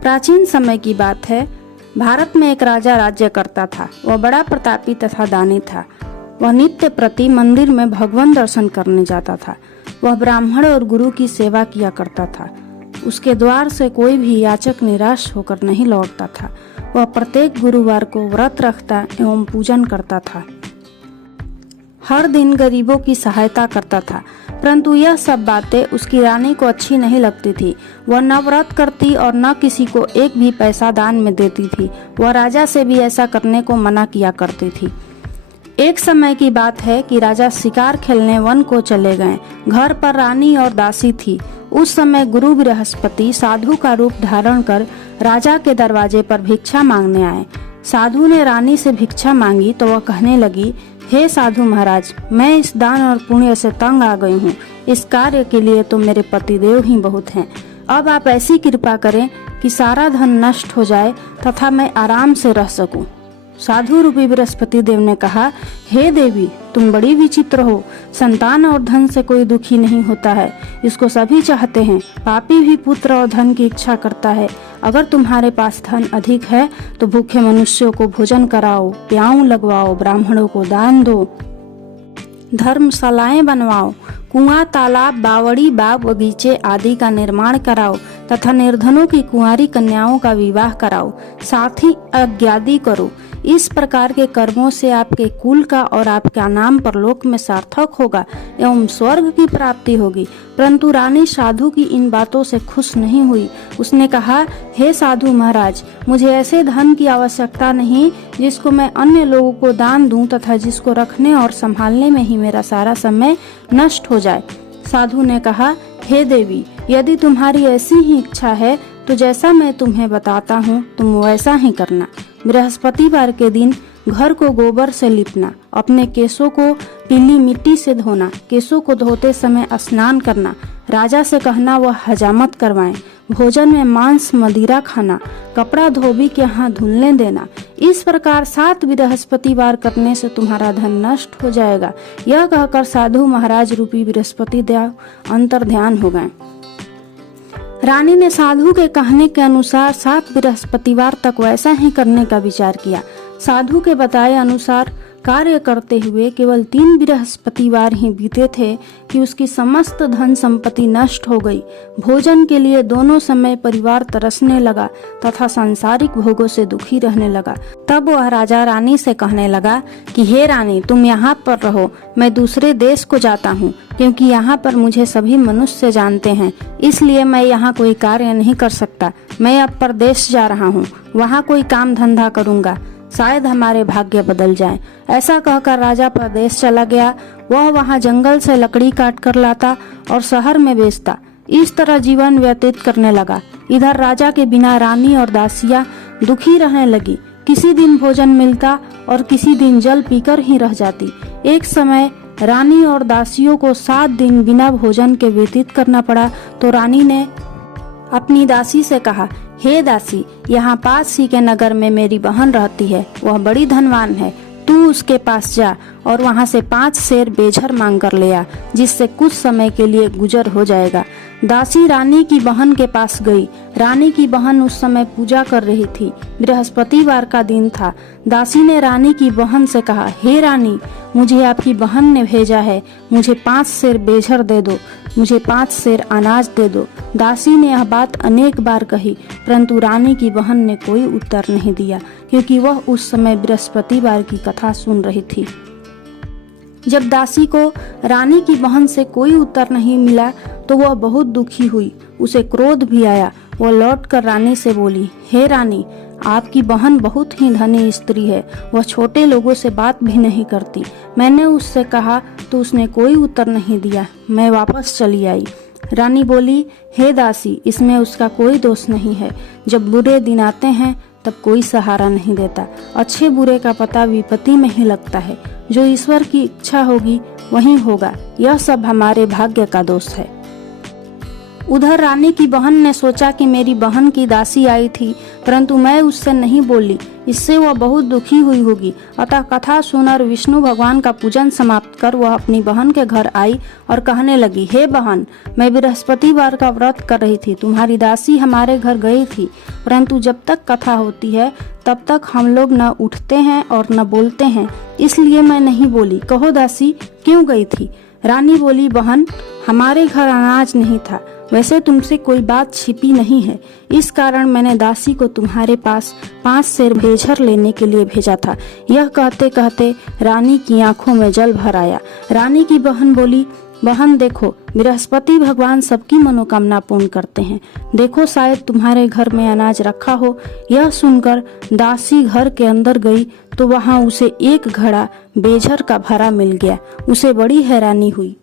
प्राचीन समय की बात है। भारत में एक राजा राज्य करता था। वह बड़ा प्रतापी तथा दानी था। वह नित्य प्रति मंदिर में भगवान दर्शन करने जाता था। वह ब्राह्मण और गुरु की सेवा किया करता था। उसके द्वार से कोई भी याचक निराश होकर नहीं लौटता था। वह प्रत्येक गुरुवार को व्रत रखता एवं पूजन करता था। हर दिन गरीबों की सहायता करता था। परंतु यह सब बातें उसकी रानी को अच्छी नहीं लगती थी। वह न व्रत करती और न किसी को एक भी पैसा दान में देती थी। वह राजा से भी ऐसा करने को मना किया करती थी। एक समय की बात है कि राजा शिकार खेलने वन को चले गए। घर पर रानी और दासी थी। उस समय गुरु बृहस्पति साधु का रूप धारण कर राजा के दरवाजे पर भिक्षा मांगने आए। साधु ने रानी से भिक्षा मांगी तो वह कहने लगी, हे साधु महाराज, मैं इस दान और पुण्य से तंग आ गई हूँ। इस कार्य के लिए तो मेरे पतिदेव ही बहुत हैं। अब आप ऐसी कृपा करें कि सारा धन नष्ट हो जाए तथा मैं आराम से रह सकूं। साधु रूपी बृहस्पति देव ने कहा, हे देवी, तुम बड़ी विचित्र हो। संतान और धन से कोई दुखी नहीं होता है, इसको सभी चाहते हैं। पापी भी पुत्र और धन की इच्छा करता है। अगर तुम्हारे पास धन अधिक है तो भूखे मनुष्यों को भोजन कराओ, प्याऊ लगवाओ, ब्राह्मणों को दान दो, धर्मशालाएं बनवाओ, कुआं, तालाब, बावड़ी, बाग, बगीचे आदि का निर्माण कराओ तथा निर्धनों की कुंवारी कन्याओं का विवाह कराओ, साथ ही यज्ञादि करो। इस प्रकार के कर्मों से आपके कुल का और आपका नाम परलोक में सार्थक होगा एवं स्वर्ग की प्राप्ति होगी। परंतु रानी साधु की इन बातों से खुश नहीं हुई। उसने कहा, हे साधु महाराज, मुझे ऐसे धन की आवश्यकता नहीं जिसको मैं अन्य लोगों को दान दूं तथा जिसको रखने और संभालने में ही मेरा सारा समय नष्ट हो जाए। साधु ने कहा, हे देवी, यदि तुम्हारी ऐसी ही इच्छा है तो जैसा मैं तुम्हें बताता हूँ तुम वैसा ही करना। बृहस्पतिवार के दिन घर को गोबर से लिपना, अपने केसों को पीली मिट्टी से धोना, केसों को धोते समय स्नान करना, राजा से कहना वह हजामत करवाएं, भोजन में मांस मदिरा खाना, कपड़ा धोबी के यहाँ धुलने देना। इस प्रकार 7 बृहस्पतिवार करने से तुम्हारा धन नष्ट हो जाएगा। यह कहकर साधु महाराज रूपी बृहस्पति देव अंतर ध्यान हो गए। रानी ने साधु के कहने के अनुसार 7 बृहस्पतिवार तक वैसा ही करने का विचार किया। साधु के बताए अनुसार कार्य करते हुए केवल 3 बृहस्पतिवार ही बीते थे कि उसकी समस्त धन संपत्ति नष्ट हो गई। भोजन के लिए दोनों समय परिवार तरसने लगा तथा सांसारिक भोगों से दुखी रहने लगा। तब वह राजा रानी से कहने लगा कि हे रानी, तुम यहाँ पर रहो, मैं दूसरे देश को जाता हूँ, क्योंकि यहाँ पर मुझे सभी मनुष्य जानते हैं, इसलिए मैं यहाँ कोई कार्य नहीं कर सकता। मैं अब परदेश जा रहा हूँ, वहाँ कोई काम धंधा करूँगा, शायद हमारे भाग्य बदल जाएं। ऐसा कहकर राजा प्रदेश चला गया। वह वहां जंगल से लकड़ी काट कर लाता और शहर में बेचता। इस तरह जीवन व्यतीत करने लगा। इधर राजा के बिना रानी और दासियां दुखी रहने लगी। किसी दिन भोजन मिलता और किसी दिन जल पीकर ही रह जाती। एक समय रानी और दासियों को 7 दिन बिना भोजन के व्यतीत करना पड़ा तो रानी ने अपनी दासी से कहा, हे दासी, यहाँ पास ही के नगर में मेरी बहन रहती है। वह बड़ी धनवान है। तू उसके पास जा और वहाँ से 5 सेर बेझर मांग कर ले आ, जिससे कुछ समय के लिए गुजर हो जाएगा। दासी रानी की बहन के पास गई। रानी की बहन उस समय पूजा कर रही थी। बृहस्पतिवार का दिन था। दासी ने रानी की बहन से कहा, हे रानी, मुझे आपकी बहन ने भेजा है। मुझे 5 सेर बेझर दे दो, मुझे 5 सेर अनाज दे दो। दासी ने यह बात अनेक बार कही, परंतु रानी की बहन ने कोई उत्तर नहीं दिया, क्योंकि वह उस समय बृहस्पतिवार की कथा सुन रही थी। जब दासी को रानी की बहन से कोई उत्तर नहीं मिला तो वह बहुत दुखी हुई। उसे क्रोध भी आया। वह लौटकर रानी से बोली, हे रानी, आपकी बहन बहुत ही धनी स्त्री है। वह छोटे लोगों से बात भी नहीं करती। मैंने उससे कहा तो उसने कोई उत्तर नहीं दिया। मैं वापस चली आई। रानी बोली, हे दासी, इसमें उसका कोई दोष नहीं है। जब बुरे दिन आते हैं तब कोई सहारा नहीं देता। अच्छे बुरे का पता विपत्ति में ही लगता है। जो ईश्वर की इच्छा होगी वही होगा। यह सब हमारे भाग्य का दोष है। उधर रानी की बहन ने सोचा कि मेरी बहन की दासी आई थी, परंतु मैं उससे नहीं बोली, इससे वह बहुत दुखी हुई होगी। अतः कथा सुनकर विष्णु भगवान का पूजन समाप्त कर वह अपनी बहन के घर आई और कहने लगी, हे बहन, मैं बृहस्पतिवार का व्रत कर रही थी, तुम्हारी दासी हमारे घर गई थी, परंतु जब तक कथा होती है तब तक हम लोग न उठते हैं और न बोलते हैं, इसलिए मैं नहीं बोली। कहो दासी, क्यों गई थी? रानी बोली, बहन, हमारे घर अनाज नहीं था, वैसे तुमसे कोई बात छिपी नहीं है, इस कारण मैंने दासी को तुम्हारे पास 5 सेर भेजर लेने के लिए भेजा था। यह कहते कहते रानी की आंखों में जल भर आया। रानी की बहन बोली, बहन देखो, बृहस्पति भगवान सबकी मनोकामना पूर्ण करते हैं, देखो शायद तुम्हारे घर में अनाज रखा हो। यह सुनकर दासी घर के अंदर गई तो वहां उसे एक घड़ा बेझर का भरा मिल गया। उसे बड़ी हैरानी हुई,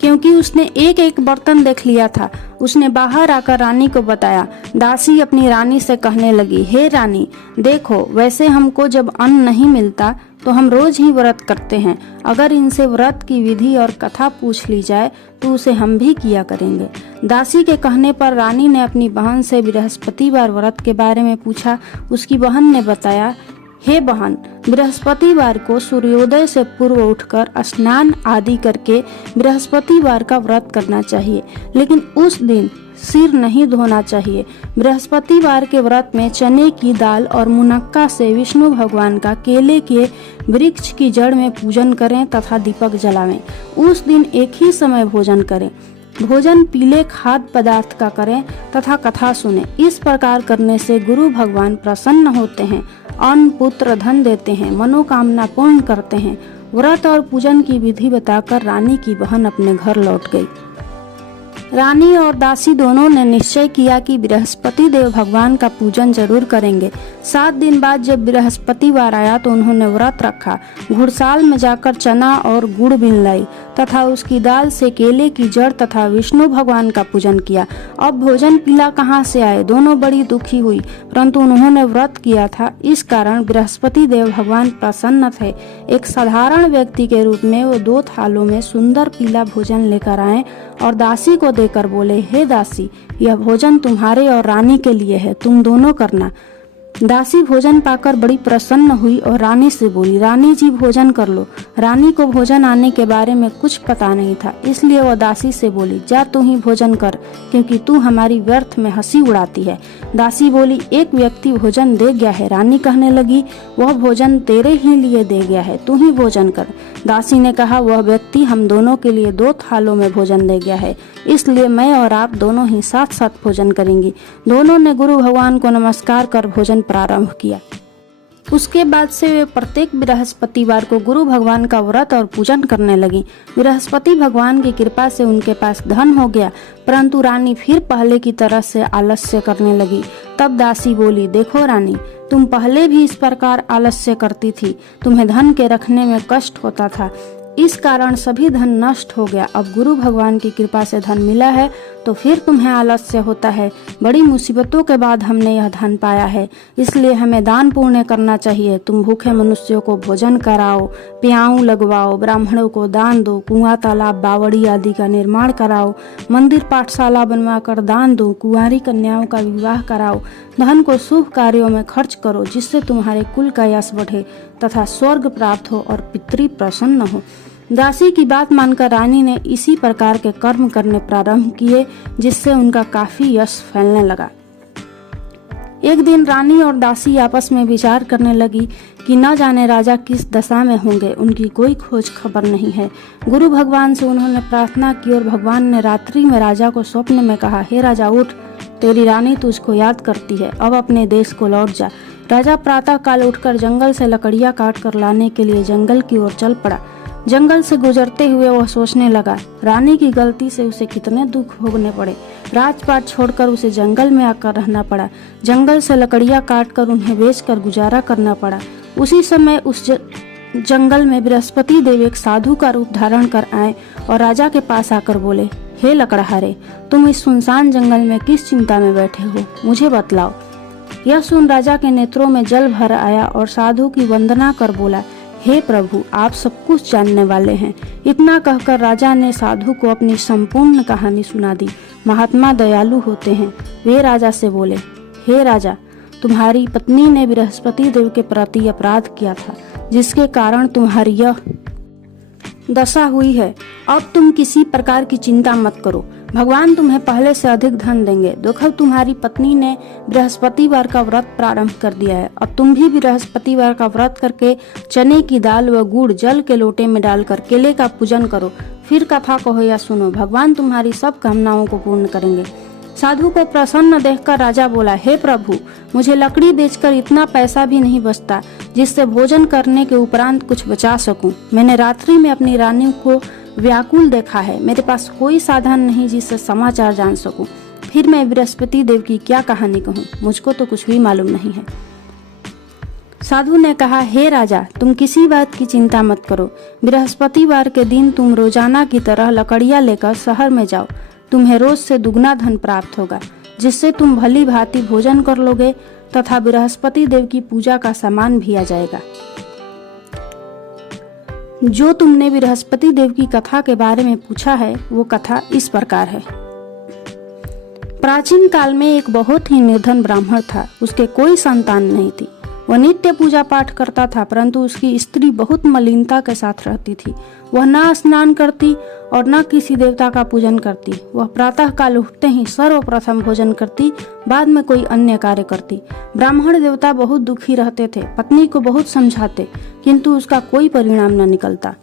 क्योंकि उसने एक एक बर्तन देख लिया था। उसने बाहर आकर रानी को बताया। दासी अपनी रानी से कहने लगी, हे रानी, देखो, वैसे हमको जब अन्न नहीं मिलता तो हम रोज ही व्रत करते हैं, अगर इनसे व्रत की विधि और कथा पूछ ली जाए तो उसे हम भी किया करेंगे। दासी के कहने पर रानी ने अपनी बहन से बृहस्पतिवार व्रत के बारे में पूछा। उसकी बहन ने बताया, हे बहन, बृहस्पतिवार को सूर्योदय से पूर्व उठकर स्नान आदि करके बृहस्पतिवार का व्रत करना चाहिए, लेकिन उस दिन सिर नहीं धोना चाहिए। बृहस्पतिवार के व्रत में चने की दाल और मुनक्का से विष्णु भगवान का केले के वृक्ष की जड़ में पूजन करें तथा दीपक जलावें। उस दिन एक ही समय भोजन करें। भोजन पीले खाद्य पदार्थ का करें तथा कथा सुने। इस प्रकार करने से गुरु भगवान प्रसन्न होते हैं, अन्न पुत्र धन देते हैं, मनोकामना पूर्ण करते हैं। व्रत और पूजन की विधि बताकर रानी की बहन अपने घर लौट गई। रानी और दासी दोनों ने निश्चय किया कि बृहस्पति देव भगवान का पूजन जरूर करेंगे। 7 दिन बाद जब बृहस्पतिवार आया तो उन्होंने व्रत रखा। घुड़साल में जाकर चना और गुड़ बीन लाई तथा उसकी दाल से केले की जड़ तथा विष्णु भगवान का पूजन किया। अब भोजन पीला कहाँ से आए? दोनों बड़ी दुखी हुई, परंतु उन्होंने व्रत किया था, इस कारण बृहस्पति देव भगवान प्रसन्न थे। एक साधारण व्यक्ति के रूप में वो 2 थालों में सुंदर पीला भोजन लेकर आए और दासी को देकर बोले, हे दासी, यह भोजन तुम्हारे और रानी के लिए है, तुम दोनों करना। दासी भोजन पाकर बड़ी प्रसन्न हुई और रानी से बोली, रानी जी भोजन कर लो। रानी को भोजन आने के बारे में कुछ पता नहीं था, इसलिए वह दासी से बोली, जा तू ही भोजन कर, क्योंकि तू हमारी व्यर्थ में हंसी उड़ाती है। दासी बोली, एक व्यक्ति भोजन दे गया है। रानी कहने लगी, वह भोजन तेरे ही लिए दे गया है, तू ही भोजन कर। दासी ने कहा, वह व्यक्ति हम दोनों के लिए 2 थालों में भोजन दे गया है, इसलिए मैं और आप दोनों ही साथ साथ भोजन करेंगे। दोनों ने गुरु भगवान को नमस्कार कर भोजन प्रारंभ किया। उसके बाद से वे प्रत्येक बृहस्पतिवार को गुरु भगवान का व्रत और पूजन करने लगी। बृहस्पति भगवान की कृपा से उनके पास धन हो गया, परंतु रानी फिर पहले की तरह से आलस्य करने लगी। तब दासी बोली, देखो रानी, तुम पहले भी इस प्रकार आलस्य करती थी, तुम्हें धन के रखने में कष्ट होता था, इस कारण सभी धन नष्ट हो गया। अब गुरु भगवान की कृपा से धन मिला है तो फिर तुम्हें आलस्य होता है। बड़ी मुसीबतों के बाद हमने यह धन पाया है, इसलिए हमें दान पुण्य करना चाहिए। तुम भूखे मनुष्यों को भोजन कराओ, प्याऊ लगवाओ, ब्राह्मणों को दान दो, कुआं तालाब बावड़ी आदि का निर्माण कराओ, मंदिर पाठशाला बनवाकर दान दो, कुंवारी कन्याओं का विवाह कराओ। धन को शुभ कार्यों में खर्च करो, जिससे तुम्हारे कुल का यश बढ़े तथा स्वर्ग प्राप्त हो और पितृ प्रसन्न हो। दासी की बात मानकर रानी ने इसी प्रकार के कर्म करने प्रारंभ किए, जिससे उनका काफी यश फैलने लगा। एक दिन रानी और दासी आपस में विचार करने लगी कि न जाने राजा किस दशा में होंगे, उनकी कोई खोज खबर नहीं है। गुरु भगवान से उन्होंने प्रार्थना की और भगवान ने रात्रि में राजा को स्वप्न में कहा, हे राजा उठ, तेरी रानी तुझको याद करती है, अब अपने देश को लौट जा। राजा प्रातः काल उठकर जंगल से लकड़ियां काट कर लाने के लिए जंगल की ओर चल पड़ा। जंगल से गुजरते हुए वह सोचने लगा, रानी की गलती से उसे कितने दुख भोगने पड़े। राजपाट छोड़कर उसे जंगल में आकर रहना पड़ा। जंगल से लकड़ियां काटकर उन्हें बेचकर गुजारा करना पड़ा। उसी समय उस जंगल में बृहस्पति देव एक साधु का रूप धारण कर आए और राजा के पास आकर बोले, हे लकड़हारे, तुम इस सुनसान जंगल में किस चिंता में बैठे हो, मुझे बतलाओ। यह सुन राजा के नेत्रों में जल भर आया और साधु की वंदना कर बोला, हे प्रभु, आप सब कुछ जानने वाले हैं। इतना कहकर राजा ने साधु को अपनी संपूर्ण कहानी सुना दी। महात्मा दयालु होते हैं। वे राजा से बोले, हे राजा, तुम्हारी पत्नी ने बृहस्पति देव के प्रति अपराध किया था, जिसके कारण तुम्हारी यह दशा हुई है। अब तुम किसी प्रकार की चिंता मत करो, भगवान तुम्हें पहले से अधिक धन देंगे। देखो, तुम्हारी पत्नी ने बृहस्पतिवार का व्रत प्रारंभ कर दिया है। अब तुम भी बृहस्पतिवार का व्रत करके चने की दाल व गुड़ जल के लोटे में डालकर केले का पूजन करो। फिर कथा कहो या सुनो, भगवान तुम्हारी सब कामनाओं को पूर्ण करेंगे। साधु को प्रसन्न देखकर राजा बोला, हे प्रभु, मुझे लकड़ी बेचकर इतना पैसा भी नहीं बचता जिससे भोजन करने के उपरांत कुछ बचा सकूं। मैंने रात्रि में अपनी रानी को व्याकुल देखा है। मेरे पास कोई साधन नहीं जिससे समाचार जान सकूं। फिर मैं बृहस्पति देव की क्या कहानी कहूं? मुझको तो कुछ भी मालूम नहीं है। साधु ने कहा, हे राजा, तुम किसी बात की चिंता मत करो। बृहस्पतिवार के दिन तुम रोजाना की तरह लकड़ियां लेकर शहर में जाओ। तुम्हें रोज से दुगना धन प्राप्त होगा, जिससे तुम भली भांति भोजन कर लोगे तथा बृहस्पति देव की पूजा का सामान भी आ जाएगा। जो तुमने बृहस्पति देव की कथा के बारे में पूछा है, वो कथा इस प्रकार है। प्राचीन काल में एक बहुत ही निर्धन ब्राह्मण था। उसके कोई संतान नहीं थी। वह नित्य पूजा पाठ करता था, परंतु उसकी स्त्री बहुत मलिनता के साथ रहती थी। वह न स्नान करती और न किसी देवता का पूजन करती। वह प्रातः काल उठते ही सर्वप्रथम भोजन करती, बाद में कोई अन्य कार्य करती। ब्राह्मण देवता बहुत दुखी रहते थे। पत्नी को बहुत समझाते, किंतु उसका कोई परिणाम न निकलता।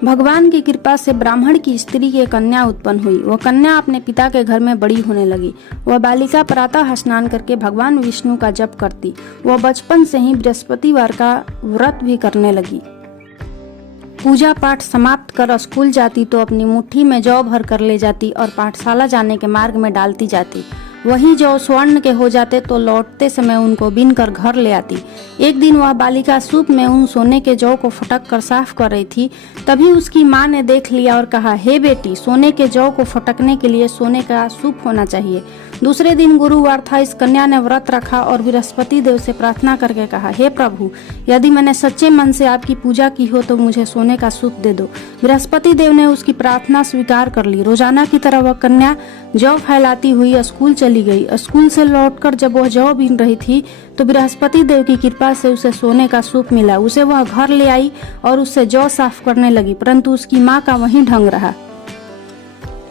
भगवान की कृपा से ब्राह्मण की स्त्री की कन्या उत्पन्न हुई। वह कन्या अपने पिता के घर में बड़ी होने लगी। वह बालिका प्रातः स्नान करके भगवान विष्णु का जप करती। वह बचपन से ही बृहस्पतिवार का व्रत भी करने लगी। पूजा पाठ समाप्त कर स्कूल जाती तो अपनी मुट्ठी में जौ भर कर ले जाती और पाठशाला जाने के मार्ग में डालती जाती। वही जौ स्वर्ण के हो जाते तो लौटते समय उनको बीनकर घर ले आती। एक दिन वह बालिका सूप में उन सोने के जौ को फटक कर साफ कर रही थी। तभी उसकी माँ ने देख लिया और कहा, हे बेटी, सोने के जौ को फटकने के लिए सोने का सूप होना चाहिए। दूसरे दिन गुरुवार था। इस कन्या ने व्रत रखा और बृहस्पति देव से प्रार्थना करके कहा, हे प्रभु, यदि मैंने सच्चे मन से आपकी पूजा की हो तो मुझे सोने का सूप दे दो। बृहस्पति देव ने उसकी प्रार्थना स्वीकार कर ली। रोजाना की तरह वह कन्या जौ फैलाती हुई स्कूल चली गई। स्कूल से लौटकर जब वह जौ बीन रही थी तो बृहस्पति देव की कृपा से उसे सोने का सूप मिला। उसे वह घर ले आई और उससे जौ साफ करने लगी, परंतु उसकी माँ का वही ढंग रहा।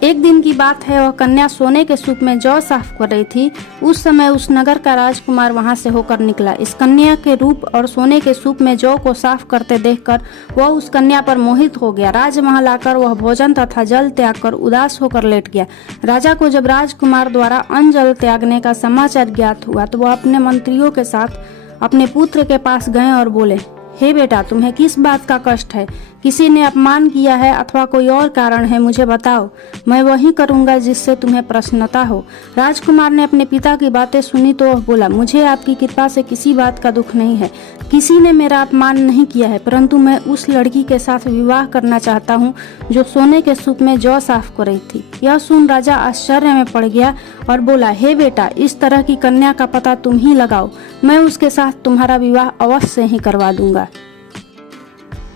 एक दिन की बात है, वह कन्या सोने के सूप में जौ साफ कर रही थी। उस समय उस नगर का राजकुमार वहां से होकर निकला। इस कन्या के रूप और सोने के सूप में जौ को साफ करते देखकर वह उस कन्या पर मोहित हो गया। राजमहल आकर वह भोजन तथा जल त्याग कर उदास होकर लेट गया। राजा को जब राजकुमार द्वारा अन्न जल त्यागने का समाचार ज्ञात हुआ तो वह अपने मंत्रियों के साथ अपने पुत्र के पास गए और बोले, हे बेटा, तुम्हें किस बात का कष्ट है? किसी ने अपमान किया है अथवा कोई और कारण है? मुझे बताओ, मैं वही करूंगा जिससे तुम्हें प्रसन्नता हो। राजकुमार ने अपने पिता की बातें सुनी तो वह बोला, मुझे आपकी कृपा से किसी बात का दुख नहीं है। किसी ने मेरा अपमान नहीं किया है, परंतु मैं उस लड़की के साथ विवाह करना चाहता हूँ जो सोने के सूप में जौ साफ कर रही थी। यह सुन राजा आश्चर्य में पड़ गया और बोला, हे बेटा, इस तरह की कन्या का पता तुम ही लगाओ। मैं उसके साथ तुम्हारा विवाह अवश्य ही करवा दूंगा।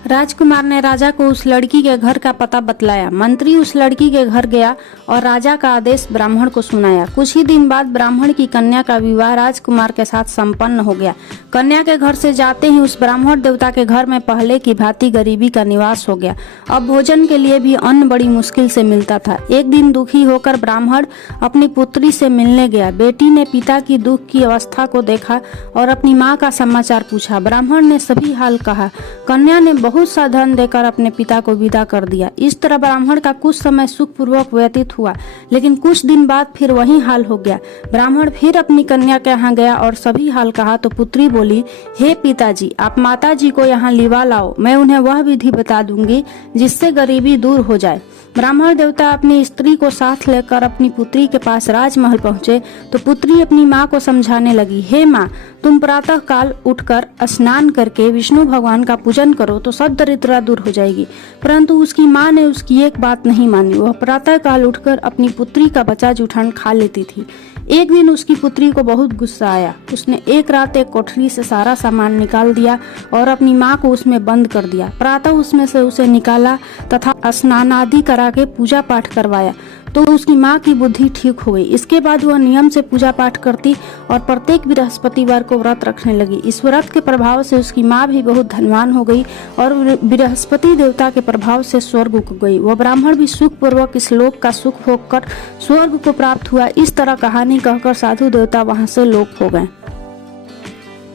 राजकुमार ने राजा को उस लड़की के घर का पता बतलाया। मंत्री उस लड़की के घर गया और राजा का आदेश ब्राह्मण को सुनाया। कुछ ही दिन बाद ब्राह्मण की कन्या का विवाह राजकुमार के साथ संपन्न हो गया। कन्या के घर से जाते ही उस ब्राह्मण देवता के घर में पहले की भांति गरीबी का निवास हो गया। अब भोजन के लिए भी अन्न बड़ी मुश्किल से मिलता था। एक दिन दुखी होकर ब्राह्मण अपनी पुत्री से मिलने गया। बेटी ने पिता की दुख की अवस्था को देखा और अपनी माँ का समाचार पूछा। ब्राह्मण ने सभी हाल कहा। कन्या ने बहुत सा धन देकर अपने पिता को विदा कर दिया। इस तरह ब्राह्मण का कुछ समय सुखपूर्वक व्यतीत हुआ, लेकिन कुछ दिन बाद फिर वही हाल हो गया। ब्राह्मण फिर अपनी कन्या के यहाँ गया और सभी हाल कहा तो पुत्री बोली, हे पिताजी, आप माताजी को यहाँ लिवा लाओ, मैं उन्हें वह विधि बता दूंगी जिससे गरीबी दूर हो जाए। ब्राह्मण देवता अपनी स्त्री को साथ लेकर अपनी पुत्री के पास राजमहल पहुंचे तो पुत्री अपनी माँ को समझाने लगी, हे माँ, तुम प्रातः काल उठकर स्नान करके विष्णु भगवान का पूजन करो तो सब दरिद्रता दूर हो जाएगी। परंतु उसकी माँ ने उसकी एक बात नहीं मानी। वह प्रातः काल उठकर अपनी पुत्री का बचा जुठान खा लेती थी। एक दिन उसकी पुत्री को बहुत गुस्सा आया। उसने एक रात एक कोठरी से सारा सामान निकाल दिया और अपनी माँ को उसमें बंद कर दिया। प्रातः उसमें से उसे निकाला तथा स्नान आदि करा के पूजा पाठ करवाया तो उसकी माँ की बुद्धि ठीक हो गई। इसके बाद वह नियम से पूजा पाठ करती और प्रत्येक बृहस्पतिवार को व्रत रखने लगी। इस व्रत के प्रभाव से उसकी माँ भी बहुत धनवान हो गई और बृहस्पति देवता के प्रभाव से स्वर्ग उग गई। वह ब्राह्मण भी सुख पूर्वक इस लोक का सुख भोग कर स्वर्ग को प्राप्त हुआ। इस तरह कहानी कहकर साधु देवता वहां से लोप हो गए।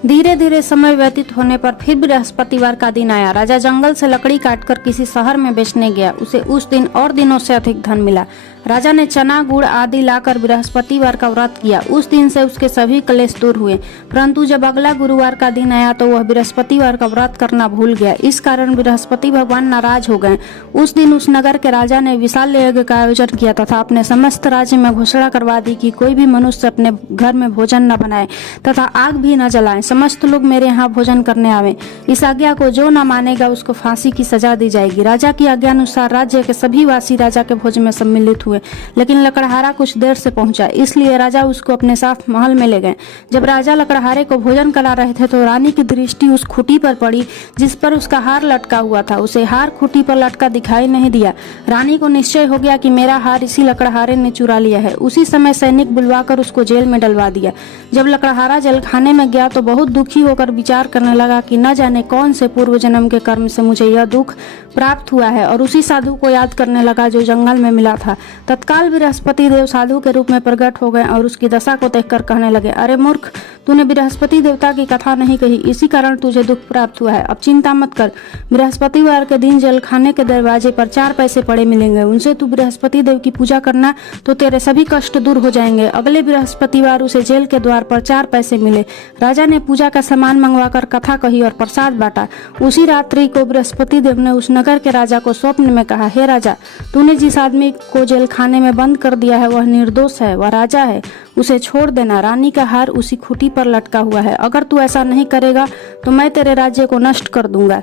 धीरे धीरे समय व्यतीत होने पर फिर बृहस्पतिवार का दिन आया। राजा जंगल से लकड़ी काटकर किसी शहर में बेचने गया। उसे उस दिन और दिनों से अधिक धन मिला। राजा ने चना गुड़ आदि लाकर बृहस्पतिवार का व्रत किया। उस दिन से उसके सभी क्लेश दूर हुए। परंतु जब अगला गुरुवार का दिन आया तो वह बृहस्पतिवार का व्रत करना भूल गया। इस कारण बृहस्पति भगवान नाराज हो गए। उस दिन उस नगर के राजा ने विशाल यज्ञ का आयोजन किया तथा अपने समस्त राज्य में घोषणा करवा दी कि कोई भी मनुष्य अपने घर में भोजन न बनाए तथा आग भी न जलाए। समस्त लोग मेरे यहाँ भोजन करने आवे। इस आज्ञा को जो न मानेगा उसको फांसी की सजा दी जाएगी। राजा की आज्ञा अनुसार राज्य के सभी वासी राजा के भोज में सम्मिलित हुए, लेकिन लकड़हारा कुछ देर से पहुंचा, इसलिए राजा उसको अपने साथ महल में ले गए। जब राजा लकड़हारे को भोजन करा रहे थे तो रानी की दृष्टि उस खूंटी पर पड़ी जिस पर उसका हार लटका हुआ था। उसे हार खूंटी पर लटका दिखाई नहीं दिया। रानी को निश्चय हो गया कि मेरा हार इसी लकड़हारे ने चुरा लिया है। उसी समय सैनिक बुलवाकर उसको जेल में डलवा दिया। जब लकड़हारा जेलखाने में गया तो बहुत दुखी होकर विचार करने लगा कि न जाने कौन से पूर्व जन्म के कर्म से मुझे यह दुख प्राप्त हुआ है, और उसी साधु को याद करने लगा जो जंगल में मिला था। तत्काल बृहस्पति देव साधु के रूप में प्रकट हो गए और उसकी दशा को देखकर कहने लगे, अरे मूर्ख, तूने बृहस्पति देवता की कथा नहीं कही, इसी कारण तुझे दुख प्राप्त हुआ है। अब चिंता मत कर, बृहस्पतिवार के दिन जेलखाने के दरवाजे पर 4 पैसे पड़े मिलेंगे। उनसे तू बृहस्पति देव की पूजा करना तो तेरे सभी कष्ट दूर हो जाएंगे। अगले बृहस्पतिवार उसे जेल के द्वार पर 4 पैसे मिले। राजा ने पूजा का सामान मंगवाकर कथा कही और प्रसाद बांटा। उसी रात्रि को बृहस्पति देव ने उस नगर के राजा को स्वप्न में कहा, हे राजा, तूने जिस आदमी को जेल खाने में बंद कर दिया है वह निर्दोष है, वह राजा है, उसे छोड़ देना। रानी का हार उसी खूंटी पर लटका हुआ है। अगर तू ऐसा नहीं करेगा तो मैं तेरे राज्य को नष्ट कर दूंगा।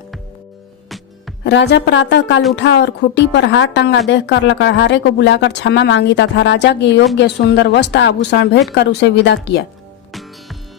राजा प्रातः काल उठा और खूंटी पर हार टंगा देखकर लकड़हारे को बुलाकर क्षमा मांगी तथा राजा के योग्य सुंदर वस्त्र आभूषण भेंट कर उसे विदा किया।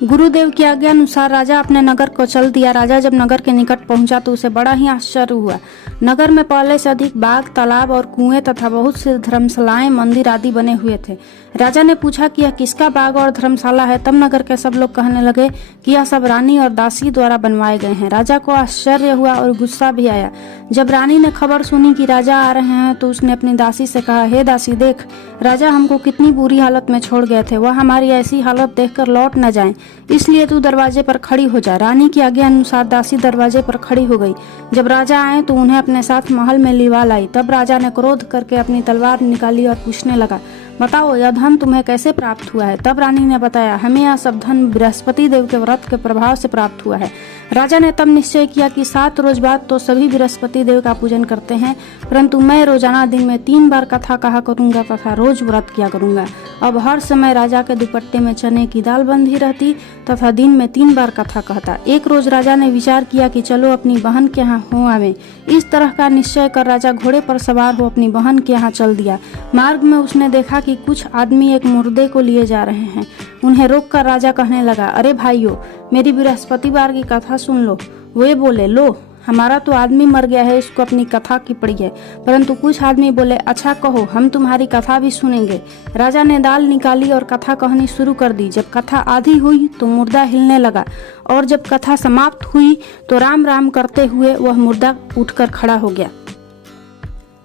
गुरुदेव की आज्ञा अनुसार राजा अपने नगर को चल दिया। राजा जब नगर के निकट पहुंचा तो उसे बड़ा ही आश्चर्य हुआ। नगर में पहले से अधिक बाग, तालाब और कुएं तथा बहुत से धर्मशालाएं, मंदिर आदि बने हुए थे। राजा ने पूछा कि यह किसका बाग और धर्मशाला है। तब नगर के सब लोग कहने लगे कि यह सब रानी और दासी द्वारा बनवाए गए हैं। राजा को आश्चर्य हुआ और गुस्सा भी आया। जब रानी ने खबर सुनी कि राजा आ रहे हैं तो उसने अपनी दासी से कहा, हे दासी, देख, राजा हमको कितनी बुरी हालत में छोड़ गए थे। वह हमारी ऐसी हालत देखकर लौट न जाएं, इसलिए तू दरवाजे पर खड़ी हो जा। रानी की आज्ञा अनुसार दासी दरवाजे पर खड़ी हो गई। जब राजा आए तो उन्हें अपने साथ महल में लिवा लाई। तब राजा ने क्रोध करके अपनी तलवार निकाली और पूछने लगा, बताओ, यह धन तुम्हें कैसे प्राप्त हुआ है। तब रानी ने बताया, हमें यह सब धन बृहस्पति देव के व्रत के प्रभाव से प्राप्त हुआ है। राजा ने तब निश्चय किया कि 7 रोज बाद तो सभी बृहस्पति देव का पूजन करते हैं, परंतु मैं रोजाना दिन में 3 बार कथा कहा करूंगा तथा रोज व्रत किया करूंगा। अब हर समय राजा के दुपट्टे में चने की दाल बंधी रहती तथा दिन में 3 बार कथा कहता। एक रोज राजा ने विचार किया कि चलो अपनी बहन के यहाँ हो आवे। इस तरह का निश्चय कर राजा घोड़े पर सवार हो अपनी बहन के यहाँ चल दिया। मार्ग में उसने देखा कि कुछ आदमी एक मुर्दे को लिए जा रहे हैं। उन्हें रोककर राजा कहने लगा, अरे भाइयों, मेरी बृहस्पतिवार की कथा सुन लो। वे बोले, लो, हमारा तो आदमी मर गया है, इसको अपनी कथा की पड़ी है। परंतु कुछ आदमी बोले, अच्छा कहो, हम तुम्हारी कथा भी सुनेंगे। राजा ने दाल निकाली और कथा कहनी शुरू कर दी। जब कथा आधी हुई तो मुर्दा हिलने लगा और जब कथा समाप्त हुई तो राम राम करते हुए वह मुर्दा उठकर खड़ा हो गया।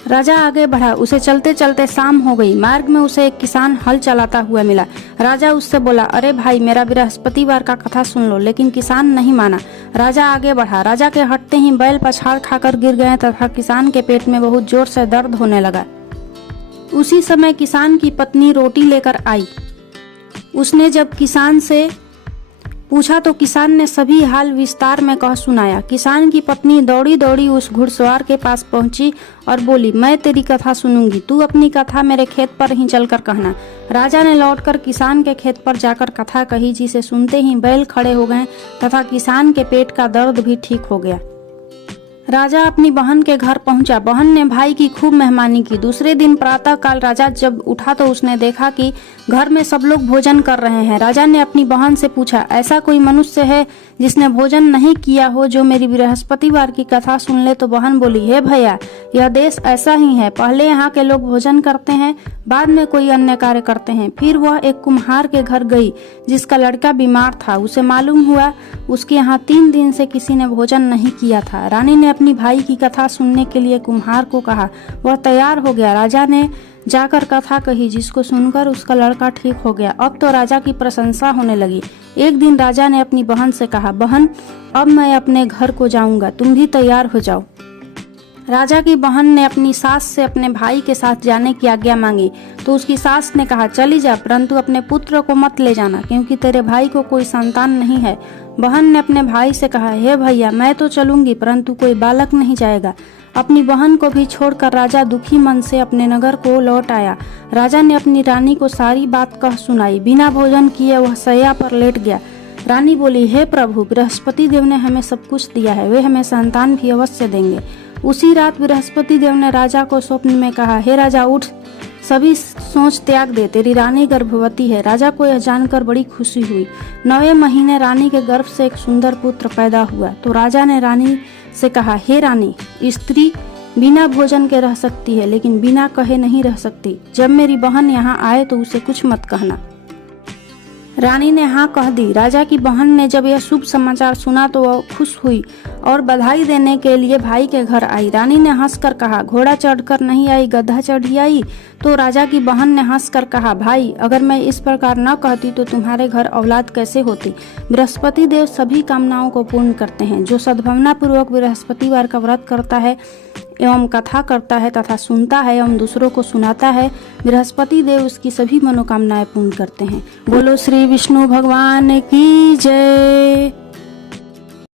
राजा आगे बढ़ा। उसे चलते चलते शाम हो गई। मार्ग में उसे एक किसान हल चलाता हुआ मिला। राजा उससे बोला, अरे भाई, मेरा बृहस्पतिवार का कथा सुन लो। लेकिन किसान नहीं माना। राजा आगे बढ़ा। राजा के हटते ही बैल पछाड़ खाकर गिर गए तथा किसान के पेट में बहुत जोर से दर्द होने लगा। उसी समय किसान की पत्नी रोटी लेकर आई। उसने जब किसान से पूछा तो किसान ने सभी हाल विस्तार में कह सुनाया। किसान की पत्नी दौड़ी दौड़ी उस घुड़सवार के पास पहुंची और बोली, मैं तेरी कथा सुनूंगी, तू अपनी कथा मेरे खेत पर ही चलकर कहना। राजा ने लौटकर किसान के खेत पर जाकर कथा कही, जिसे सुनते ही बैल खड़े हो गए तथा किसान के पेट का दर्द भी ठीक हो गया। राजा अपनी बहन के घर पहुंचा। बहन ने भाई की खूब मेहमानी की। दूसरे दिन प्रातः काल राजा जब उठा तो उसने देखा कि घर में सब लोग भोजन कर रहे हैं। राजा ने अपनी बहन से पूछा, ऐसा कोई मनुष्य है जिसने भोजन नहीं किया हो जो मेरी बृहस्पतिवार की कथा सुन ले? तो बहन बोली, हे भैया, यह देश ऐसा ही है। पहले यहाँ के लोग भोजन करते हैं, बाद में कोई अन्य कार्य करते हैं। फिर वह एक कुम्हार के घर गई जिसका लड़का बीमार था। उसे मालूम हुआ उसके यहाँ 3 दिन से किसी ने भोजन नहीं किया था। रानी ने अपनी भाई की कथा सुनने के लिए कुम्हार को कहा। वह तैयार हो गया। राजा ने जाकर कथा कही, जिसको सुनकर उसका लड़का ठीक हो गया। अब तो राजा की प्रशंसा होने लगी। एक दिन राजा ने अपनी बहन से कहा, बहन, अब मैं अपने घर को जाऊंगा, तुम भी तैयार हो जाओ। राजा की बहन ने अपनी सास से अपने भाई के साथ जाने की आज्ञा मांगी तो उसकी सास ने कहा, चली जा, परंतु अपने पुत्र को मत ले जाना, क्योंकि तेरे भाई को कोई संतान नहीं है। बहन ने अपने भाई से कहा, हे भैया, मैं तो चलूंगी, परंतु कोई बालक नहीं जाएगा। अपनी बहन को भी छोड़कर राजा दुखी मन से अपने नगर को लौट आया। राजा ने अपनी रानी को सारी बात कह सुनाई। बिना भोजन किए वह शैया पर लेट गया। रानी बोली, हे प्रभु, बृहस्पति देव ने हमें सब कुछ दिया है, वे हमें संतान भी अवश्य देंगे। उसी रात बृहस्पति देव ने राजा को स्वप्न में कहा, हे राजा, उठ, सभी सोच त्याग दे, तेरी रानी गर्भवती है। राजा को यह जानकर बड़ी खुशी हुई। 9वें महीने रानी के गर्भ से एक सुंदर पुत्र पैदा हुआ। तो राजा ने रानी से कहा, हे रानी, स्त्री बिना भोजन के रह सकती है, लेकिन बिना कहे नहीं रह सकती। जब मेरी बहन यहाँ आए तो उसे कुछ मत कहना। रानी ने हाँ कह दी। राजा की बहन ने जब यह शुभ समाचार सुना तो वह खुश हुई और बधाई देने के लिए भाई के घर आई। रानी ने हंसकर कहा, घोड़ा चढ़कर नहीं आई, गधा चढ़ी आई। तो राजा की बहन ने हंसकर कहा, भाई, अगर मैं इस प्रकार न कहती तो तुम्हारे घर औलाद कैसे होती? बृहस्पति देव सभी कामनाओं को पूर्ण करते हैं। जो सद्भावना पूर्वक बृहस्पतिवार का व्रत करता है एवं कथा करता है तथा सुनता है एवं दूसरों को सुनाता है, बृहस्पति देव उसकी सभी मनोकामनाएं पूर्ण करते हैं। बोलो श्री विष्णु भगवान की जय।